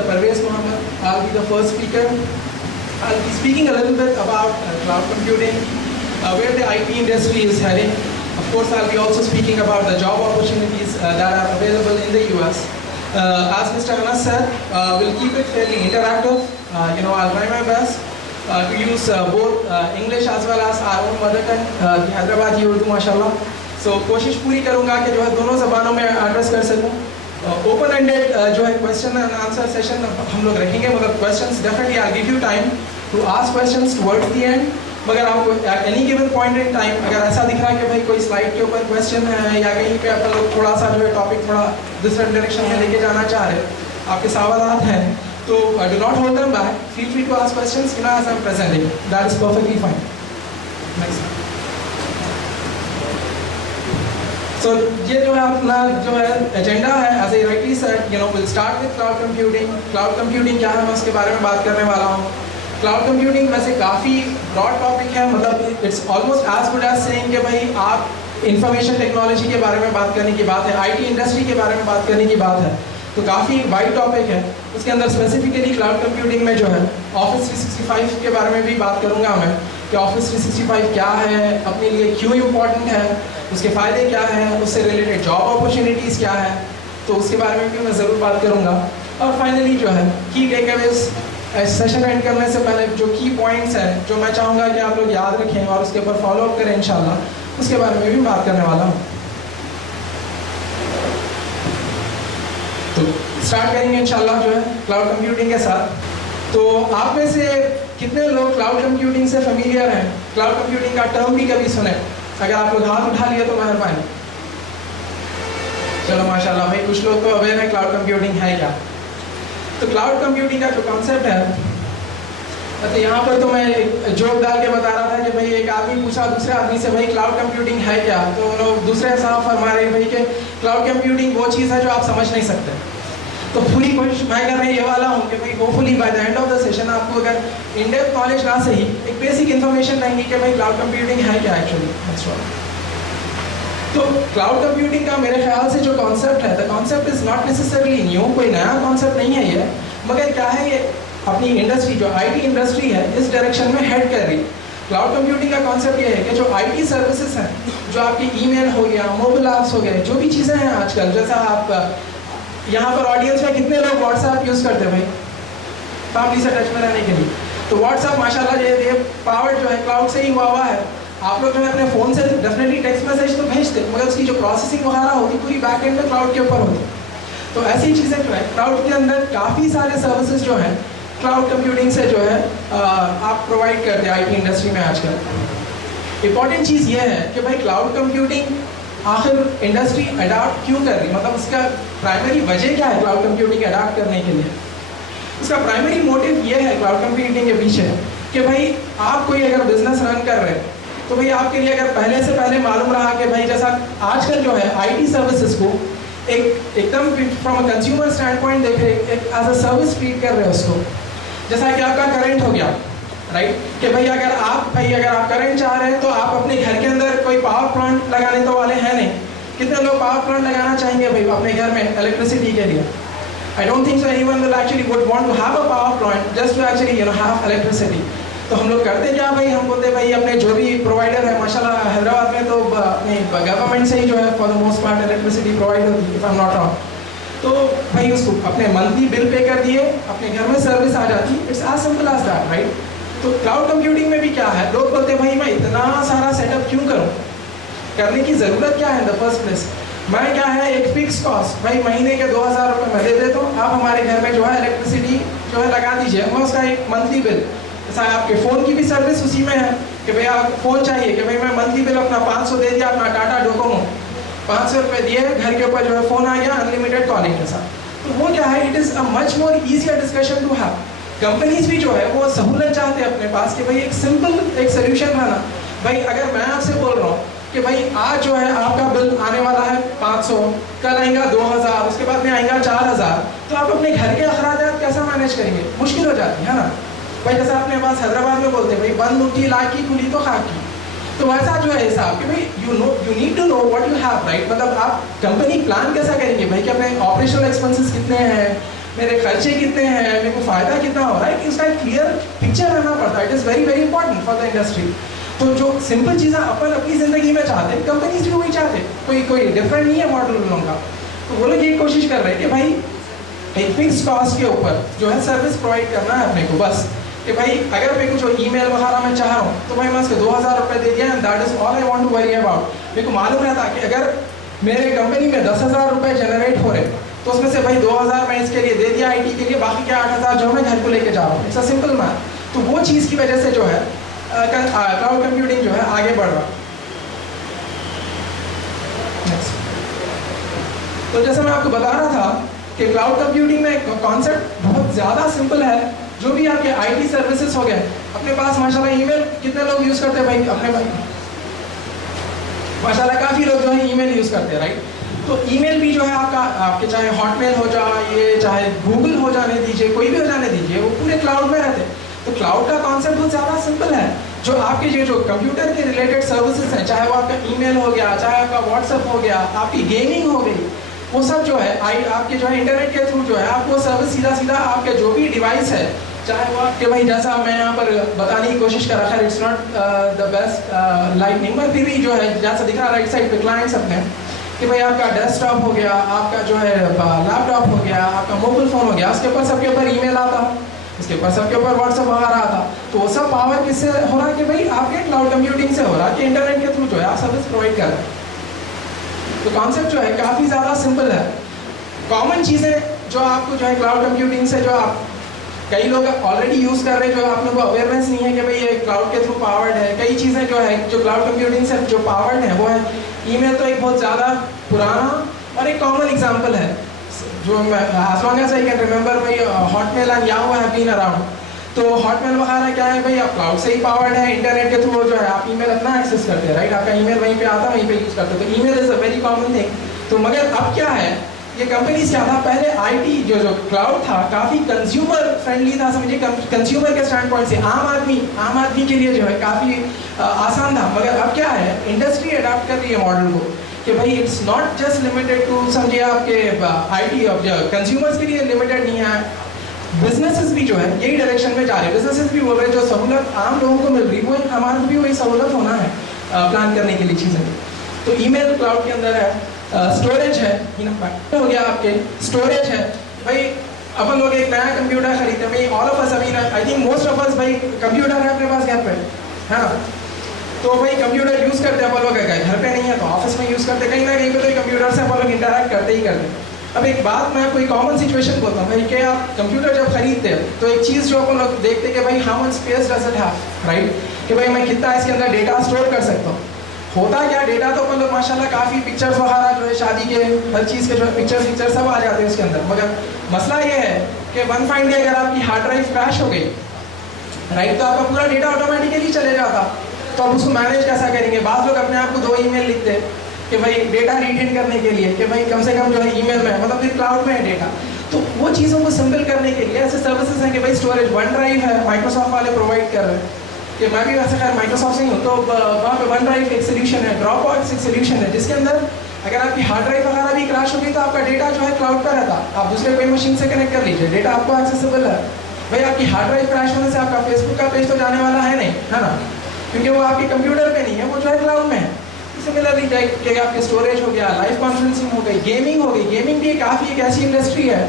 Parvez Mohammed. I'll be the first speaker. I'll be speaking a little bit about cloud computing, where the IT industry is heading. Of course, I'll be also speaking about the job opportunities that are available in the US. As Mr. Anas said, we'll keep it fairly interactive. I'll try my best to use both English as well as our own mother tongue, Hyderabadi Urdu, mashallah. So कोशिश पूरी करूँगा कि जो है दोनों ज़बानों में address कर सकूँ. ओपन एंडेड जो है क्वेश्चन एंड आंसर सेशन हम लोग रखेंगे, मगर questions definitely I give you time to ask questions towards the end. मगर आपको any given point in time अगर ऐसा दिख रहा है कि भाई कोई स्लाइड के ऊपर क्वेश्चन है या कहीं पे अपन लोग थोड़ा सा जो है टॉपिक थोड़ा दूसरे डायरेक्शन में लेके जाना चाह रहे हैं, आपके सवालात हैं, तो do not hold them back, feel free to ask questions as I am presenting. That is perfectly fine. Next. So ये जो है अपना जो है एजेंडा है, as I rightly said, will start with cloud computing. Cloud computing क्या है मैं उसके बारे में बात करने वाला हूँ. क्लाउड कंप्यूटिंग वैसे काफ़ी ब्रॉड टॉपिक है, मतलब it's almost as good as saying कि भाई आप इंफॉर्मेशन टेक्नोलॉजी के बारे में बात करने की बात है, आईटी इंडस्ट्री के बारे में बात करने की बात है, तो काफ़ी वाइड टॉपिक है. उसके अंदर स्पेसिफिकली क्लाउड कंप्यूटिंग में जो है ऑफिस 365 के बारे में भी बात करूँगा मैं, कि ऑफिस 365 क्या है, अपने लिए क्यों इम्पोर्टेंट है, उसके फ़ायदे क्या हैं, उससे रिलेटेड जॉब अपॉर्चुनिटीज़ क्या है, तो उसके बारे में भी मैं ज़रूर बात करूँगा. और फाइनली जो है की टेकअवेज, सेशन एंड करने से पहले जो की पॉइंट्स हैं जो मैं चाहूँगा कि आप लोग याद रखें और उसके ऊपर फॉलो अप करें इंशाल्लाह, उसके बारे में भी बात करने वाला हूँ. तो स्टार्ट करेंगे इंशाल्लाह जो है क्लाउड कंप्यूटिंग के साथ. तो आप में से कितने लोग क्लाउड कंप्यूटिंग से फेमिलियर हैं, क्लाउड कंप्यूटिंग का टर्म भी कभी सुने? अगर आप लोग हाथ उठा लिए तो मेहरबानी. चलो माशाल्लाह भाई, कुछ लोग तो अवेयर है क्लाउड कंप्यूटिंग है क्या. तो क्लाउड कंप्यूटिंग का जो कॉन्सेप्ट है, तो यहाँ पर तो मैं एक जोक डाल के बता रहा था कि भाई एक आदमी पूछा दूसरे आदमी से, भाई क्लाउड कंप्यूटिंग है क्या, तो लोग दूसरे साहब फरमा रहे भाई कि क्लाउड कंप्यूटिंग वो चीज़ है जो आप समझ नहीं सकते. तो पूरी कोशिश मैं करने ये वाला हूँ कि भाई hopefully by the end of the session आपको अगर इन डेप्थ नॉलेज ना सही एक बेसिक इन्फॉर्मेशन रहेंगी कि भाई क्लाउड कंप्यूटिंग है क्या एक्चुअली. तो क्लाउड कंप्यूटिंग का मेरे ख्याल से जो कॉन्सेप्ट है, the concept is not necessarily new, कोई नया कॉन्सेप्ट नहीं है ये, मगर क्या है ये अपनी इंडस्ट्री जो आईटी इंडस्ट्री है इस डायरेक्शन में हेड कर रही है. क्लाउड कंप्यूटिंग का कॉन्सेप्ट ये है कि जो आईटी सर्विसेज हैं, जो आपकी ईमेल हो गया, मोबाइल ऐप्स हो गए, जो भी चीज़ें हैं आजकल, जैसा आप यहाँ पर ऑडियंस में कितने लोग व्हाट्सएप यूज़ करते हैं भाई फैमिली से टच में रहने के लिए, तो व्हाट्सएप माशाल्लाह ये पावर जो है क्लाउड से ही हुआ है. आप लोग जो है अपने फ़ोन से डेफिनेटली टेक्स्ट मैसेज तो भेजते, मगर उसकी जो प्रोसेसिंग वगैरह होती पूरी बैक एंड में क्लाउड के ऊपर होती. तो ऐसी चीज़ें जो है क्लाउड के अंदर काफ़ी सारे सर्विसेज जो हैं क्लाउड कंप्यूटिंग से जो है आप प्रोवाइड करते हैं आईटी इंडस्ट्री में आजकल. इम्पॉर्टेंट चीज़ ये है कि भाई क्लाउड कंप्यूटिंग आखिर इंडस्ट्री अडाप्ट क्यों कर रही, मतलब उसका प्राइमरी वजह क्या है क्लाउड कंप्यूटिंग अडाप्ट करने के लिए. उसका प्राइमरी मोटिव ये है क्लाउड कंप्यूटिंग के पीछे कि भाई आप कोई अगर बिजनेस रन कर रहे हैं तो भाई आपके लिए अगर पहले से पहले मालूम रहा कि भाई जैसा आजकल जो है आईटी सर्विसेज को एकदम from a consumer stand point देख रहे, एक एज अ सर्विस ट्रीट कर रहे हैं उसको, जैसा कि आपका करंट हो गया राइट, कि भाई अगर आप करंट चाह रहे हैं तो आप अपने घर के अंदर कोई पावर प्लांट लगाने तो वाले हैं नहीं. कितने लोग पावर प्लांट लगाना चाहेंगे भाई अपने घर में इलेक्ट्रिसिटी के लिए? I don't think so anyone will actually would want to have a power plant just to actually have electricity. तो हम लोग करते क्या भाई, हम बोलते भाई अपने जो भी प्रोवाइडर है, माशाल्लाह हैदराबाद में तो अपने गवर्नमेंट से ही जो है for the most part electricity provide होती है, if I am not wrong. तो भाई उसको अपने मंथली बिल पे कर दिए, अपने घर में सर्विस आ जाती. It's as simple as that right. तो क्लाउड कंप्यूटिंग में भी क्या है, लोग बोलते हैं भाई मैं इतना सारा सेटअप क्यों करूँ, करने की ज़रूरत क्या है इन द फर्स्ट प्लेस. मैं क्या है एक फिक्स कॉस्ट भाई महीने के 2000 रुपये मैं दे देता हूँ, आप हमारे घर में जो है इलेक्ट्रिसिटी जो है लगा दीजिए, मैं उसका एक मंथली बिल, जैसा आपके फ़ोन की भी सर्विस उसी में है कि भाई आप फ़ोन चाहिए कि भाई मैं मंथली बिल अपना 500 दे दिया, अपना टाटा डोकोमो 500 रुपये दिए, घर के ऊपर जो है फ़ोन आ गया अनलिमिटेड कॉलिंग के साथ. तो वो क्या है, it is a much more easier discussion to have. Companies भी जो है वो सहूलत चाहते हैं अपने पास कि भाई एक सिंपल एक सोल्यूशन लाना. भाई अगर मैं आपसे बोल रहा हूँ कि भाई आज जो है आपका बिल आने वाला है 500, कल आएगा 2000, उसके बाद में आएगा 4000, तो आप अपने घर के अखराजात कैसा मैनेज करेंगे, मुश्किल हो जाती है ना भाई. जैसा अपने पास हैदराबाद में बोलते हैं भाई बंद मुट्ठी लाख की खुली तो खाक की, तो वैसा जो है हिसाब कि भाई you need to know what you have right. मतलब आप कंपनी प्लान कैसा करेंगे भाई कि अपने ऑपरेशनल एक्सपेंसेस कितने हैं, मेरे खर्चे कितने हैं, मेरे को फ़ायदा कितना हो रहा है, कि उसका एक क्लियर पिक्चर रहना पड़ता है। It is very very important for the industry. तो जो सिंपल चीज़ें अपन अपनी ज़िंदगी में चाहते हैं, कंपनीज भी वही चाहते हैं, कोई डिफरेंट नहीं है मॉडल उन लोगों का। तो वो लोग ये कोशिश कर रहे हैं कि भाई एक फिक्स कॉस्ट के ऊपर जो है सर्विस प्रोवाइड करना है अपने को, बस कि भाई अगर मैं कुछ ईमेल वगैरह मैं चाह रहा हूँ तो भाई मैं उसको 2000 रुपये दे दिया, and that is all I want to worry about. मेरे को मालूम रहता कि अगर मेरे कंपनी में 10,000 रुपये जनरेट हो रहे तो उसमें से भाई 2000 मैं इसके लिए दे दिया IT के लिए, बाकी के 8000 जो मैं घर को लेके जा रहा हूँ। It's a simple math. तो वो चीज़ की वजह से जो है क्लाउड कंप्यूटिंग जो है आगे बढ़ रहा। तो जैसे मैं आपको बता रहा था कि क्लाउड कंप्यूटिंग में कॉन्सेप्ट बहुत ज़्यादा सिंपल है। जो भी आपके IT सर्विसेज हो गए, अपने पास माशाल्लाह ईमेल कितने लोग यूज़ करते हैं भाई, अपने भाई माशाल्लाह काफ़ी लोग जो है ईमेल यूज़ करते हैं, राइट। तो ईमेल भी जो है आपके चाहे हॉटमेल हो जाए, चाहे गूगल हो जाने दीजिए, कोई भी हो जाने दीजिए, वो पूरे क्लाउड में रहते हैं। तो क्लाउड का कॉन्सेप्ट बहुत ज़्यादा सिंपल है। जो आपके जो कंप्यूटर के रिलेटेड सर्विसेज हैं, चाहे वो आपका ईमेल हो गया, चाहे आपका व्हाट्सएप हो गया, आपकी गेमिंग हो गई, वो सब जो है आपके जो है इंटरनेट के थ्रू जो है आपको सर्विस सीधा सीधा आपके जो भी डिवाइस है, चाहे वो आपके भाई जैसा मैं यहाँ पर बताने की कोशिश कर रहा था, it's not the best lightning, पर फिर भी जो है जैसा दिख रहा राइट साइड पे क्लाइंट्स अपने, कि भाई आपका डेस्कटॉप हो गया, आपका जो है लैपटॉप हो गया, आपका मोबाइल फ़ोन हो गया, उसके ऊपर सबके ऊपर ईमेल आता, उसके ऊपर सबके ऊपर व्हाट्सएप वगैरह आता। तो वो सब पावर किससे हो रहा है कि भाई आपके क्लाउड कंप्यूटिंग से हो रहा है, कि इंटरनेट के थ्रू जो है आप सर्विस प्रोवाइड कर रहे हैं। तो कॉन्सेप्ट जो है काफ़ी ज़्यादा सिंपल है। कॉमन चीज़ें जो आपको जो है क्लाउड कंप्यूटिंग से जो आप कई लोग ऑलरेडी यूज़ कर रहे हैं, जो आप लोगों को अवेयरनेस नहीं है कि भाई ये क्लाउड के थ्रू पावर्ड है। कई चीज़ें जो है जो क्लाउड कंप्यूटिंग से जो पावर्ड है वो है ईमेल। तो एक बहुत ज़्यादा पुराना और एक कॉमन एग्जांपल है जो मैं as long as I can remember, भाई Hotmail and Yahoo have been around. तो हॉटमेल वगैरह क्या है भाई, आप क्लाउड से ही पावर्ड है, इंटरनेट के थ्रू जो है आप ईमेल अपना एक्सेस करते हैं, राइट। आपका ईमेल वहीं पे आता है, वहीं पे यूज़ करते हैं। तो email is a very common thing. तो मगर अब क्या है, ये कंपनी क्या था, पहले IT जो क्लाउड था काफ़ी कंज्यूमर फ्रेंडली था, समझिए कंज्यूमर के स्टैंड पॉइंट से आम आदमी के लिए जो है काफ़ी आसान था। मगर अब क्या है, इंडस्ट्री अडाप्ट कर रही है मॉडल को कि भाई it's not just limited to, समझिए आपके IT अब कंज्यूमर्स के लिए लिमिटेड नहीं है, बिजनेसेस भी जो है यही डायरेक्शन में जा रहे हैं। बिजनेसेस भी बोल रहे हैं जो सहूलत आम लोगों को मिल रही है वो हमारे भी वही सहूलत होना है प्लान करने के लिए चीज़ें। तो ईमेल क्लाउड के अंदर है, स्टोरेज है, हो गया आपके स्टोरेज है। भाई अपन लोग एक नया कंप्यूटर खरीदते हैं, भाई ऑल ऑफ अस, अभी I think most of us भाई कंप्यूटर है अपने पास घर पे, है ना। तो भाई कंप्यूटर यूज़ करते हैं अपन लोग, घर पे नहीं है तो ऑफिस में यूज़ करते हैं, कहीं ना कहीं पे तो कंप्यूटर से अपन लोग इंटरैक्ट करते ही करते हैं। अब एक बात मैं कोई कॉमन सिचुएशन बोलता हूँ भाई, कि आप कंप्यूटर जब खरीदते हैं तो एक चीज़ जो अपन लोग देखते हैं कि भाई how much space does it have, right, कि भाई मैं कितना इसके अंदर डेटा स्टोर कर सकता हूँ। होता क्या, डेटा तो अपन लोग माशाल्लाह काफ़ी पिक्चर्स वगैरह जो है शादी के हर चीज़ के जो है पिक्चर सब आ जाते हैं उसके अंदर। मगर मसला ये है कि वन फाइन डे अगर आपकी हार्ड ड्राइव क्रैश हो गई, राइट, तो आपका पूरा डेटा ऑटोमेटिकली चले जाता। तो आप उसको मैनेज कैसा करेंगे। बाद लोग अपने आप को 2 ईमेल लिखते हैं कि भाई डेटा रिटेन करने के लिए, कि भाई कम से कम जो है ईमेल में, मतलब फिर क्लाउड में है डेटा। तो वो चीज़ों को सिंपल करने के लिए ऐसे सर्विसेज हैं कि भाई स्टोरेज, वन ड्राइव है, माइक्रोसॉफ्ट वाले प्रोवाइड कर रहे हैं, कि मैं भी वैसे खैर माइक्रोसॉफ्ट से ही हूँ, तो वहाँ पे वन ड्राइव एक सोल्यूशन है, ड्रॉपबॉक्स एक सोल्यूशन है, जिसके अंदर अगर आपकी हार्ड ड्राइव वगैरह भी क्रैश होगी तो आपका डेटा जो है क्लाउड पर रहता, आप दूसरे कोई मशीन से कनेक्ट कर लीजिए, डेटा आपको एक्सेसिबल है। भाई आपकी हार्ड ड्राइव क्रैश होने से आपका फेसबुक का पेज तो जाने वाला है नहीं, है ना, क्योंकि वो आपके कंप्यूटर पे नहीं है, वो जो है क्लाउड में है। सिमिलरली कि आपके स्टोरेज हो गया, लाइव कॉन्फ्रेंसिंग हो गई, गेमिंग हो गई। गेमिंग भी काफ़ी एक ऐसी इंडस्ट्री है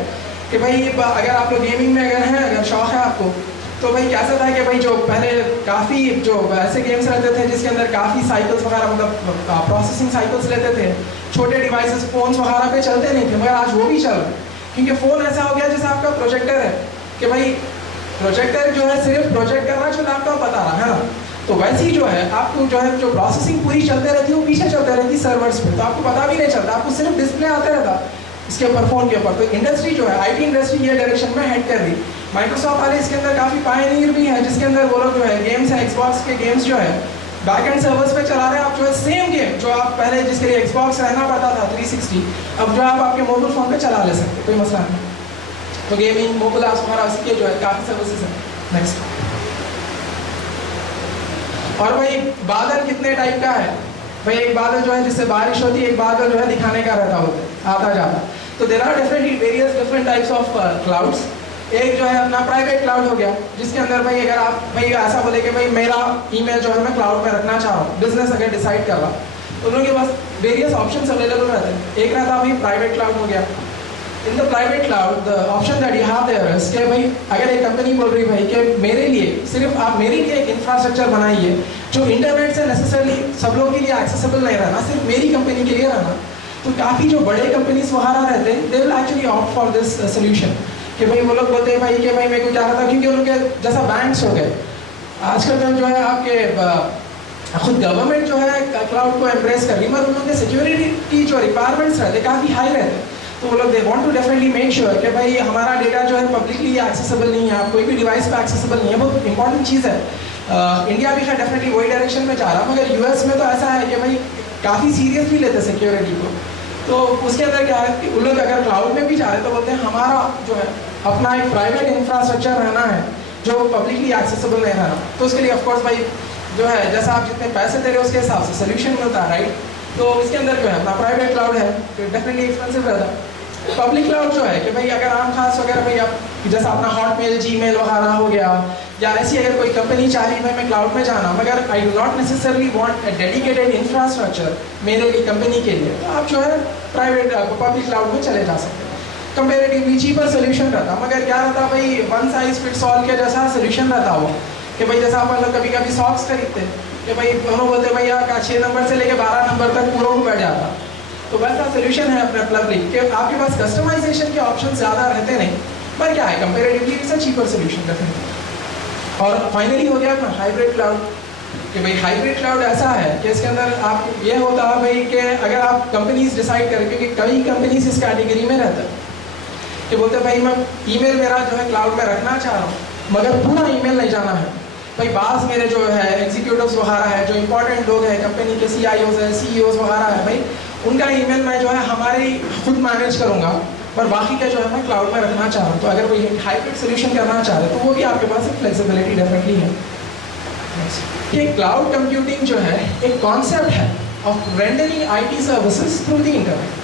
कि भाई अगर आप लोग गेमिंग में अगर हैं, अगर शौक है आपको, तो भाई कैसा था कि भाई जो पहले काफ़ी जो ऐसे गेम्स रहते थे जिसके अंदर काफ़ी साइकिल्स वगैरह, मतलब प्रोसेसिंग साइकिल्स लेते थे, छोटे डिवाइसेस फ़ोन्स वगैरह पे चलते नहीं थे, मगर आज वो भी चल रहे हैं। क्योंकि फ़ोन ऐसा हो गया जैसे आपका प्रोजेक्टर है, कि भाई प्रोजेक्टर जो है सिर्फ प्रोजेक्ट कर रहा है जो लैपटॉप बता रहा है ना। तो वैसे ही जो है आपको जो है जो प्रोसेसिंग पूरी चलते रहती है वो पीछे चलते रहती है सर्वर्स पे, तो आपको पता भी नहीं चलता, आपको सिर्फ डिस्प्ले आते रहता इसके ऊपर, फ़ोन के ऊपर। तो इंडस्ट्री जो है IT इंडस्ट्री ये डायरेक्शन में हेड कर रही। माइक्रोसॉफ्ट वाले इसके अंदर काफ़ी पायनियर भी है, जिसके अंदर वो लोग जो है गेम्स है, एक्सबॉक्स के गेम्स जो है बैक एंड सर्वर्स पे चला रहे हैं। आप जो है सेम गेम जो आप पहले जिसके लिए एक्सबॉक्स रहना पड़ता था 360, अब जो आप आपके मोबाइल फ़ोन पे चला ले सकते, कोई मसला नहीं। तो गेमिंग, मोबाइल ऐप्स वगैरह उसके जो है काफ़ी सर्विसेज हैं। नेक्स्ट, और भाई बादल कितने टाइप का है, भाई एक बादल जो है जिससे बारिश होती है, एक बादल जो है दिखाने का रहता होता है, आता जाता। तो there are definitely various different types of clouds. एक जो है अपना प्राइवेट क्लाउड हो गया, जिसके अंदर भाई अगर आप भाई ऐसा बोले कि भाई मेरा ईमेल जो है मैं क्लाउड में रखना चाह रहा हूँ, बिजनेस अगर डिसाइड कर रहा, तो उन लोगों के पास वेरियस ऑप्शंस अवेलेबल रहते हैं। एक रहता भाई प्राइवेट क्लाउड हो गया। In the private cloud the option that you have their is कि भाई अगर एक कंपनी बोल रही भाई कि मेरे लिए सिर्फ आप मेरे लिए एक इंफ्रास्ट्रक्चर बनाइए जो इंटरनेट से नेसेसरली सब लोगों के लिए एक्सेसिबल नहीं रहना, सिर्फ मेरी कंपनी के लिए रहना, तो काफ़ी जो बड़े कंपनीज वहाँ रहते हैं they will actually opt for this solution. कि भाई वो लोग बोलते हैं भाई कि भाई मेरे को क्या रहता, क्योंकि उनके जैसा बैंक्स हो गए आजकल तो जो है आपके खुद गवर्नमेंट जो है क्लाउड को एम्ब्रेस कर रही है, मगर उन लोगों के सिक्योरिटी की जो रिक्वायरमेंट्स रहते हैं काफ़ी हाई रहते हैं। तो वो लोग they want to definitely make sure कि भाई हमारा डेटा जो है पब्लिकली एक्सेसिबल नहीं है, कोई भी डिवाइस पे एक्सेसिबल नहीं है। बहुत इंपॉर्टेंट चीज़ है। इंडिया भी डेफिनेटली वही डायरेक्शन में जा रहा, मगर यूएस में तो ऐसा है कि भाई काफ़ी सीरियसली लेते हैं सिक्योरिटी को। तो उसके अंदर क्या है कि उन लोग अगर क्लाउड में भी जा रहे हैं तो बोलते हैं हमारा जो है अपना एक प्राइवेट इंफ्रास्ट्रक्चर रहना है जो पब्लिकली एक्सेसिबल नहीं रहना। तो उसके लिए ऑफकोर्स भाई जो है जैसा आप जितने पैसे दे रहे हो उसके हिसाब से सोल्यूशन मिलता है, राइट। तो इसके अंदर जो है अपना प्राइवेट क्लाउड है तो डेफिनेटली एक्सपेंसिव रहता है। पब्लिक क्लाउड जो है कि भाई अगर आम खास वगैरह भाई आप जैसा अपना हॉटमेल, जीमेल वगैरह हो गया, या ऐसी अगर कोई कंपनी चाह रही है मैं क्लाउड में जाना, मगर I do not necessarily want a dedicated infrastructure मेरे लिए कंपनी के लिए, तो आप जो है प्राइवेट पब्लिक क्लाउड में चले जा सकते हैं। कंपेरेटिवली चीपर सोल्यूशन रहता, मगर क्या रहता भाई वन साइज फिट्स ऑल के जैसा सोल्यूशन रहता वो कि भाई जैसा आप लोग कभी कभी सॉक्स खरीदते कि भाई दोनों बोलते भाई यहाँ 6 नंबर से लेके 12 नंबर तक पूरा बैठ जाता, तो वैसा सोल्यूशन है अपने पब्लिक कि आपके पास कस्टमाइजेशन के ऑप्शन ज़्यादा रहते नहीं, पर क्या है comparatively it's a cheaper solution definitely. और फाइनली हो गया अपना हाइब्रिड क्लाउड कि भाई हाइब्रिड क्लाउड ऐसा है कि इसके अंदर आप ये होता है भाई कि अगर आप कंपनीज डिसाइड करें, क्योंकि कई कंपनीज इस कैटेगरी में रहते हैं कि बोलते हैं भाई मैं ईमेल मेरा जो है क्लाउड में रखना चाह रहा हूँ, मगर पूरा ईमेल नहीं जाना है। भाई बास मेरे जो है एग्जीक्यूटिव्स वगैरह है, जो इंपॉर्टेंट लोग हैं कंपनी के CIOs है, CEOs वगैरह है, भाई उनका ईमेल मैं जो है हमारे खुद मैनेज करूँगा, पर बाकी का जो है मैं क्लाउड में रखना चाह रहा हूँ। तो अगर कोई हाइब्रिड सोल्यूशन करना चाह रहे तो वो भी आपके पास एक फ्लेक्सिबिलिटी डेफिनेटली है। कि क्लाउड कंप्यूटिंग जो है एक कॉन्सेप्ट है of rendering IT services through the internet.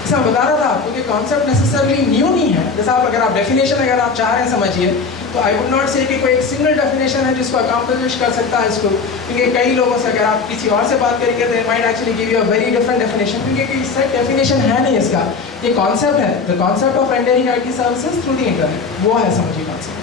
जैसा बता रहा था आपको कि कॉन्सेप्ट नेसेसरली न्यू नहीं है। जैसा आप अगर आप डेफिनेशन अगर आप चाह रहे हैं समझिए, तो आई वुड नॉट से कि कोई एक सिंगल डेफिनेशन है जिसको अकम्प्लिश कर सकता है इसको, क्योंकि कई लोगों से अगर आप किसी और से बात करेंगे तो might actually give you a very different definition, क्योंकि कोई सेट डेफिनेशन है नहीं इसका। ये कॉन्सेप्ट है the concept of rendering IT services through the internet, वो है समझिए कॉन्सेप्ट।